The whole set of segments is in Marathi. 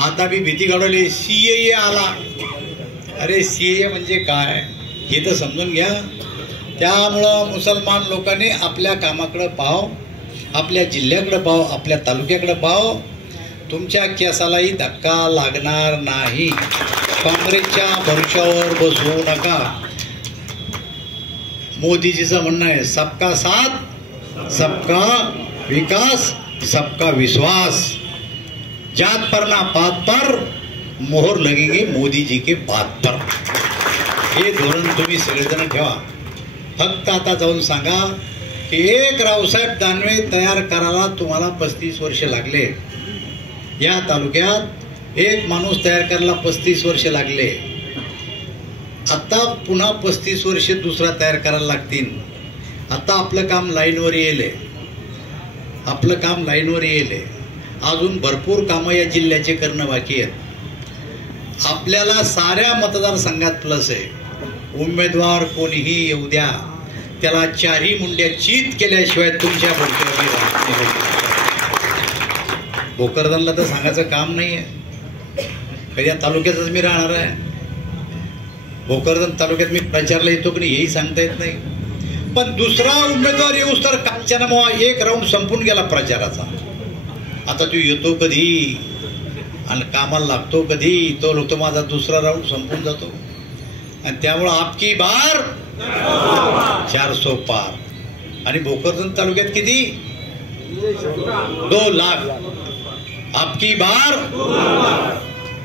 आता मी भीती घडवली, सीएए आला. अरे सीएए म्हणजे काय हे तर समजून घ्या. त्यामुळं मुसलमान लोकांनी आपल्या कामाकडे पाहाव, आपल्या जिल्ह्याकडे पाहाव, आपल्या तालुक्याकडे पाहाव. तुमच्या केसालाही धक्का लागणार नाही. काँग्रेसच्या भरोशावर बसवू नका. मोदीजीचं म्हणणं आहे, सबका साथ सबका विकास सबका विश्वास. जात पर ना पात पर मोहर लगेंगे मोदी जी के बात पर. हे धोरण तुम्ही सगळेजण ठेवा. फक्त आता जाऊन सांगा की एक रावसाहेब दानवे तयार करायला तुम्हाला 35 वर्ष लागले. या तालुक्यात एक माणूस तयार करायला 35 वर्ष लागले. आता पुन्हा 35 वर्ष दुसरा तयार करायला लागतील. आता आपलं काम लाईनवर येईल. आपलं काम लाईनवर येईल. अजून भरपूर कामं या जिल्ह्याचे करणं बाकी आहेत. आपल्याला साऱ्या मतदारसंघात प्लस आहे. उमेदवार कोणीही येऊ द्या, त्याला चारही मुंड्या चीत केल्याशिवाय तुमच्या भोकरदनला तर सांगायचं काम नाही आहे. कधी या तालुक्यातच मी राहणार आहे. भोकरदन तालुक्यात मी प्रचारला येतो की नाही हेही सांगता येत नाही. पण दुसरा उमेदवार येऊस तर कालच्यानं मग एक राऊंड संपून गेला प्रचाराचा. आता तू येतो कधी आणि कामाला लागतो कधी, तो लोक माझा दुसरा राऊंड संपून जातो. आणि त्यामुळं आपकी बार 400 पार. आणि भोकरदन तालुक्यात किती? 2 लाख. आपकी बार.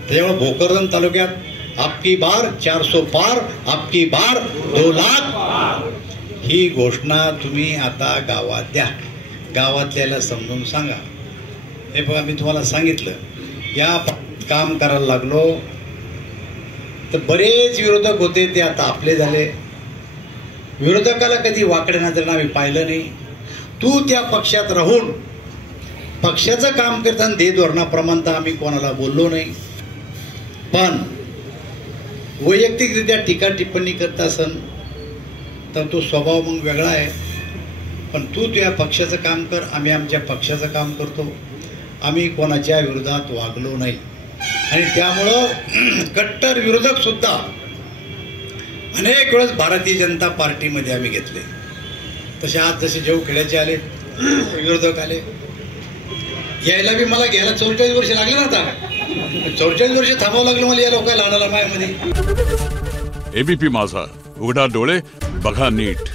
त्यामुळे भोकरदन तालुक्यात आपकी बार 400 पार, आपकी बार 2 लाख. ही घोषणा तुम्ही आता गावात द्या. गावातल्याला समजून सांगा. हे बघा, मी तुम्हाला सांगितलं, या काम करायला लागलो तर बरेच विरोधक होते, ते आता आपले झाले. विरोधकाला कधी वाकड्या नजरेनं आम्ही पाहिलं नाही. तू त्या पक्षात राहून पक्षाचं काम करताना दे धोरणाप्रमाणे आम्ही कोणाला बोललो नाही. पण वैयक्तिकरित्या टीका टिप्पणी करत असन तर तो स्वभाव मग वेगळा आहे. पण तू तुझ्या पक्षाचं काम कर, आम्ही आमच्या पक्षाचं काम करतो. आम्ही कोणाच्या विरोधात वागलो नाही. आणि त्यामुळं कट्टर विरोधक सुद्धा अनेक वेळेस भारतीय जनता पार्टीमध्ये आम्ही घेतले. तसे आज जसे जेवखेड्याचे आले विरोधक आले, यायला बी मला घ्यायला 44 वर्ष लागले ना. आता 44 वर्ष थांबावं लागलं मला या लोकांना आणायला मायामध्ये. एबीपी माझा, उघडा डोळे बघा नीट.